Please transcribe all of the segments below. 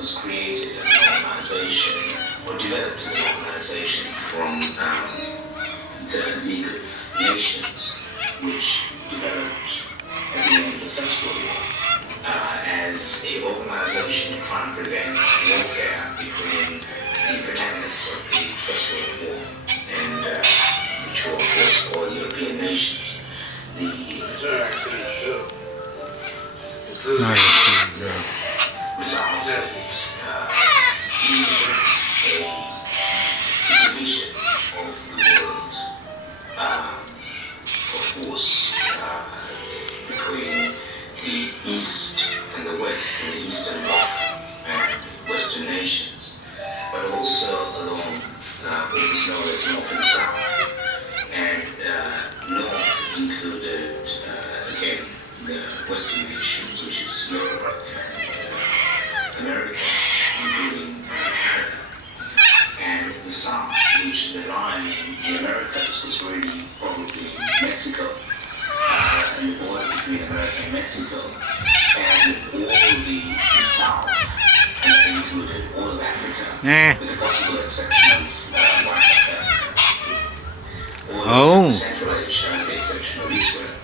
was created as an organization, or developed as an organization from the League of Nations, which developed at the end of the First World War as an organization to try and prevent warfare between the protagonists of the First World War, and which were, of course, all European nations. The results of a division of the world, of course, between the East and the West, and the Eastern Bloc and Western nations, but also along what is known as North and South. And North included, again, the Western nations, which is Europe and America, including Canada. And the South, which the line in the Americas was really probably Mexico, and the border between America and Mexico, and all the South, included all of Africa, with the possible exception of West Africa. All of Central Asia, with the exception of Israel,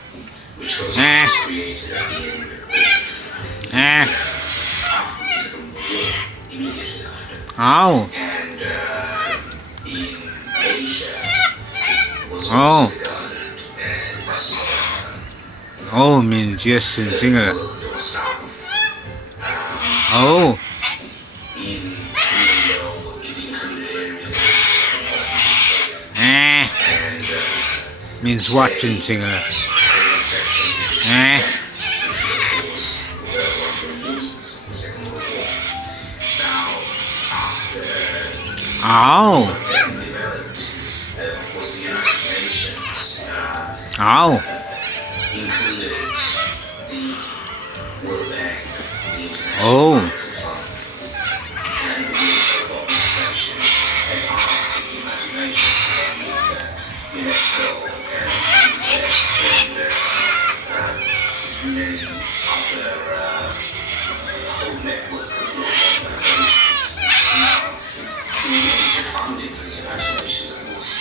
which was created at the end of after the Second World War, immediately after. And in Asia, was also regarded as means yes in singular. or South. Even though it included areas and Means what in singular? included the World Bank, the Oh. and the World Organization as part of the imagination with UNESCO and many other whole network of global organizations. Now, the major funding for the United Nations, of course,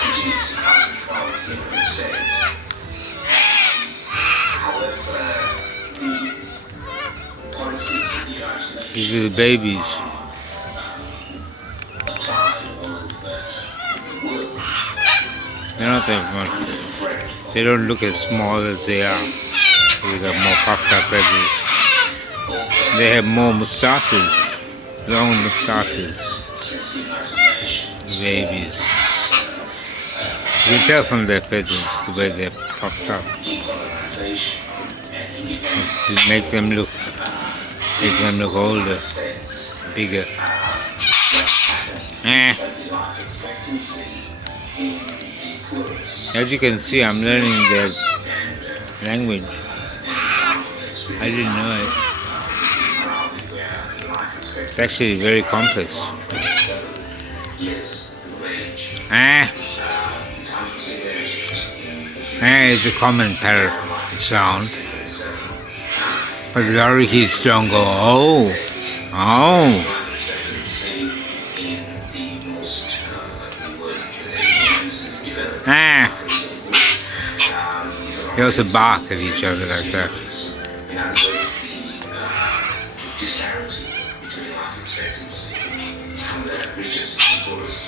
continues to come from the United States. However, the policies of the United Nations These are the babies. apply to all of the world. They're not that much. They don't look as small as they are. They got more puffed up edges. They have more mustaches, long mustaches. The babies. You can tell from their feathers the way they're puffed up. To make them look older, bigger. As you can see, I'm learning their language. I didn't know it. It's actually very complex. Is a common parrot sound. But the Arikis don't go, They also bark at each other like that.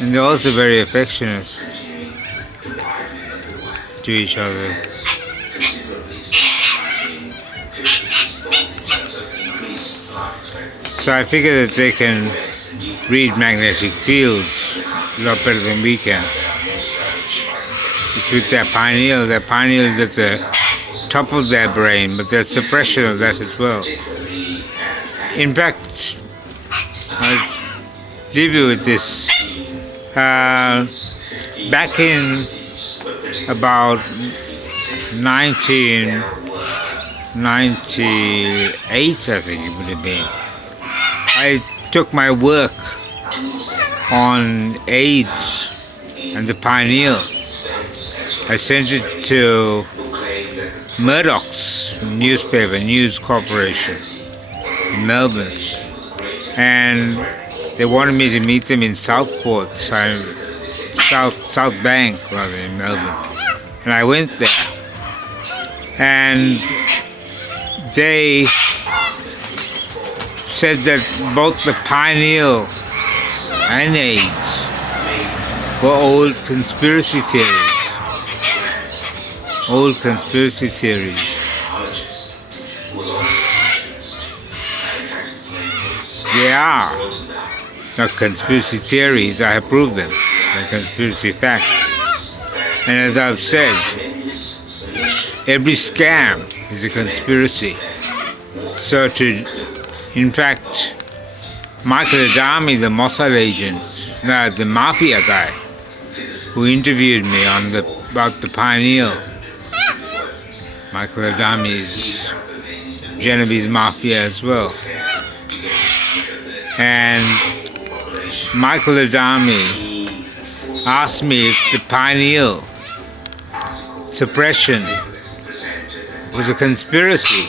And they're also very affectionate to each other. So I figure that they can read magnetic fields a lot better than we can. It's with their pineal is at the top of their brain, but there's suppression of that as well. In fact, I'll leave you with this. Back in about 1998, I think it would have been, I took my work on AIDS and the pineal. I sent it to Murdoch's newspaper, News Corporation, in Melbourne. And they wanted me to meet them in Southport, South Bank rather, in Melbourne. And I went there. And they said that both the pineal and AIDS were old conspiracy theories. Old conspiracy theories. They are not conspiracy theories, I have proved them. They're conspiracy facts. And as I've said, every scam is a conspiracy. So in fact, Michael Adami, the Mossad agent, the mafia guy, who interviewed me about the pineal, Michael Adami is Genovese mafia as well. And Michael Adami asked me if the pineal suppression was a conspiracy.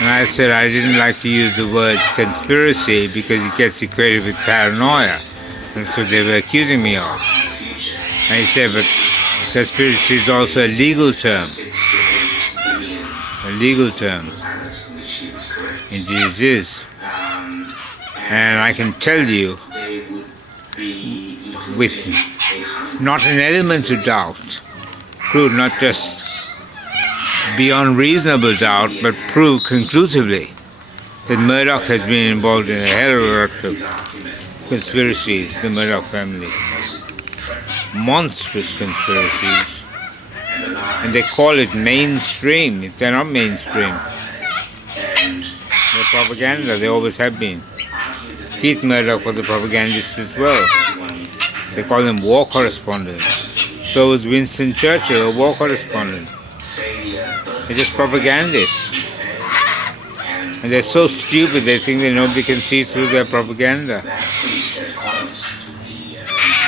And I said I didn't like to use the word conspiracy because it gets equated with paranoia. That's what they were accusing me of. And he said, but conspiracy is also a legal term. A legal term. Indeed it is. And I can tell you, with not an element of doubt, prove not just beyond reasonable doubt, but prove conclusively that Murdoch has been involved in a hell of a lot of conspiracies, the Murdoch family. Monstrous conspiracies. And they call it mainstream. If they're not mainstream, they're propaganda. They always have been. Keith Murdoch was a propagandist as well. They call them war correspondents. So was Winston Churchill, a war correspondent. They're just propagandists. And they're so stupid they think that nobody can see through their propaganda.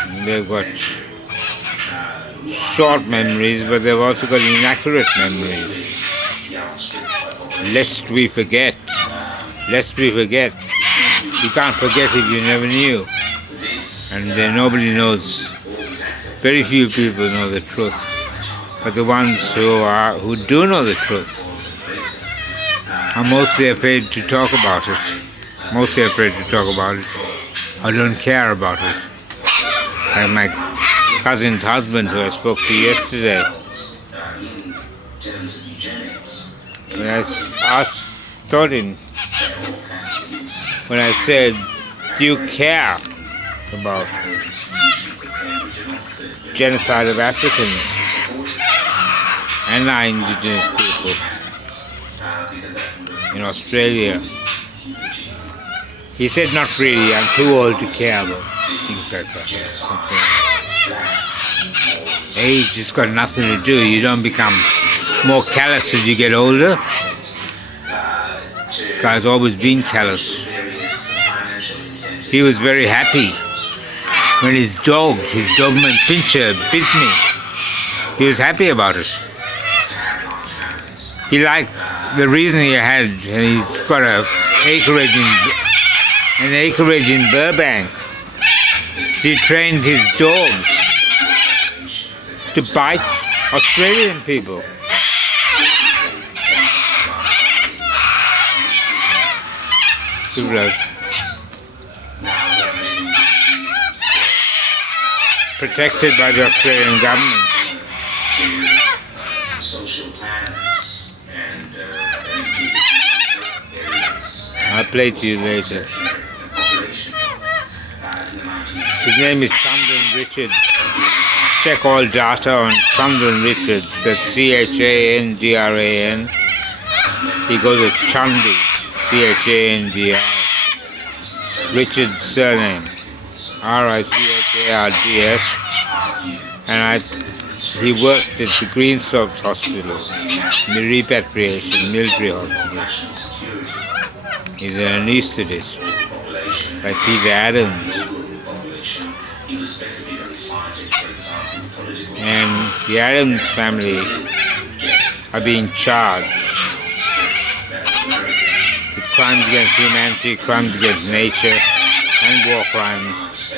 And they've got short memories, but they've also got inaccurate memories. Lest we forget. Lest we forget. You can't forget if you never knew. And then nobody knows. Very few people know the truth. But the ones who do know the truth are mostly afraid to talk about it. Mostly afraid to talk about it. Or don't care about it. Like my cousin's husband who I spoke to yesterday. When I told him, when I said, do you care about genocide of Africans and our indigenous people in Australia? He said, not really, I'm too old to care about things like that. Age has got nothing to do. You don't become more callous as you get older. Guy's always been callous. He was very happy when his Doberman Pinscher, bit me. He was happy about it. He liked the reason he had, and he's got an acreage in Burbank. He trained his dogs to bite Australian people. People are protected by the Australian government. I'll play to you later. His name is Chandran Richards. Check all data on Chandran Richards. That's Chandran. He goes with Chandi. Chandr. Richard's surname. Richards. And he worked at the Greenslopes Hospital, the repatriation military hospital. He's an anaesthetist, like Peter Adams. And the Adams family are being charged with crimes against humanity, crimes against nature, and war crimes.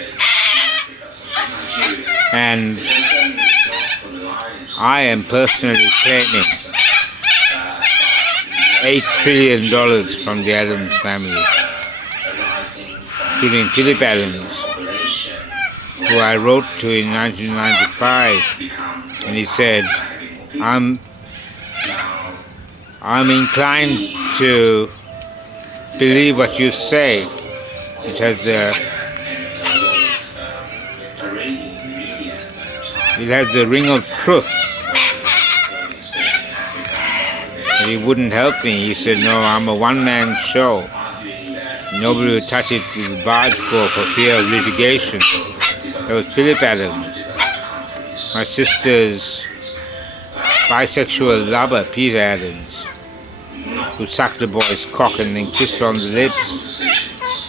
And I am personally claiming $8 trillion from the Adams family, including Philip Adams, who I wrote to in 1995, and he said, I'm inclined to believe what you say. It has the ring of truth. But he wouldn't help me. He said, no, I'm a one-man show. Nobody would touch it with a barge pole for fear of litigation. That was Philip Adams. My sister's bisexual lover, Peter Adams, who sucked the boy's cock and then kissed her on the lips.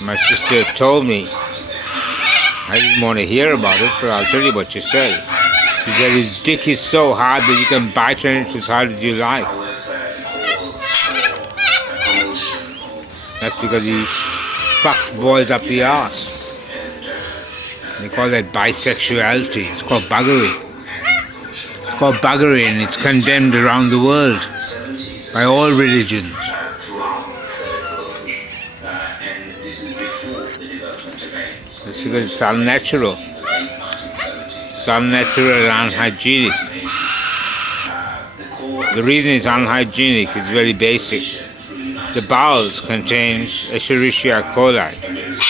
My sister told me, I didn't want to hear about it, but I'll tell you what she said. She said his dick is so hard that you can bite on it as hard as you like. That's because he fucks boys up the arse. They call that bisexuality. It's called buggery. It's called buggery, and it's condemned around the world by all religions. It's because it's unnatural. It's unnatural and unhygienic. The reason it's unhygienic is very basic. The bowels contain Escherichia coli,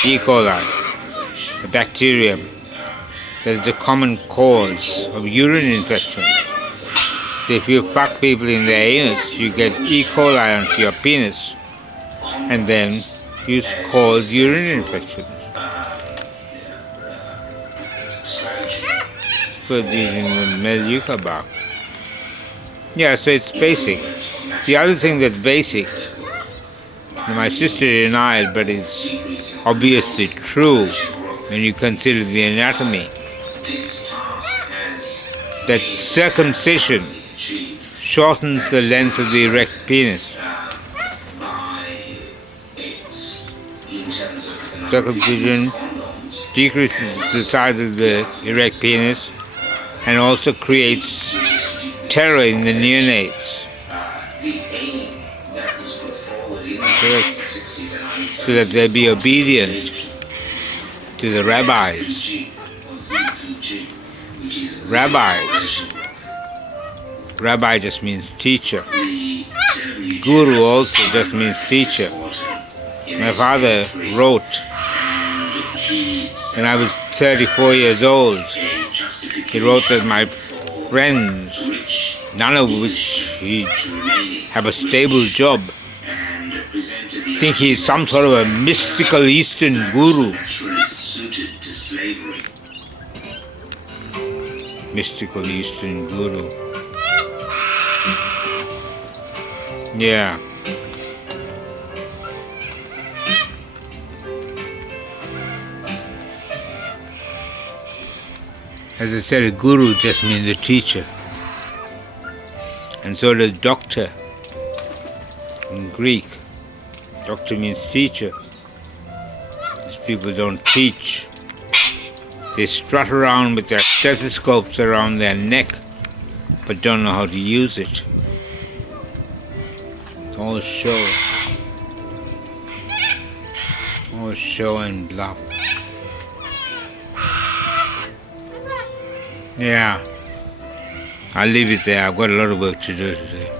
E. coli, a bacterium that is the common cause of urine infections. So if you fuck people in their anus, you get E. coli onto your penis, and then you cause urine infections. Put these in the Moorooka bark. Yeah, so it's basic. The other thing that's basic, my sister denied, but it's obviously true when you consider the anatomy, that circumcision shortens the length of the erect penis. Circumcision decreases the size of the erect penis and also creates terror in the neonates, so that they'll be obedient to the rabbis. Rabbi just means teacher. Guru also just means teacher. My father wrote when I was 34 years old. He wrote that my friends, none of which have a stable job, think he's some sort of a mystical Eastern guru. Mystical Eastern guru. Yeah. As I said, a guru just means a teacher. And so does doctor in Greek. Doctor means teacher. These people don't teach. They strut around with their stethoscopes around their neck, but don't know how to use it. It's all show. All show and bluff. Yeah. I'll leave it there. I've got a lot of work to do today.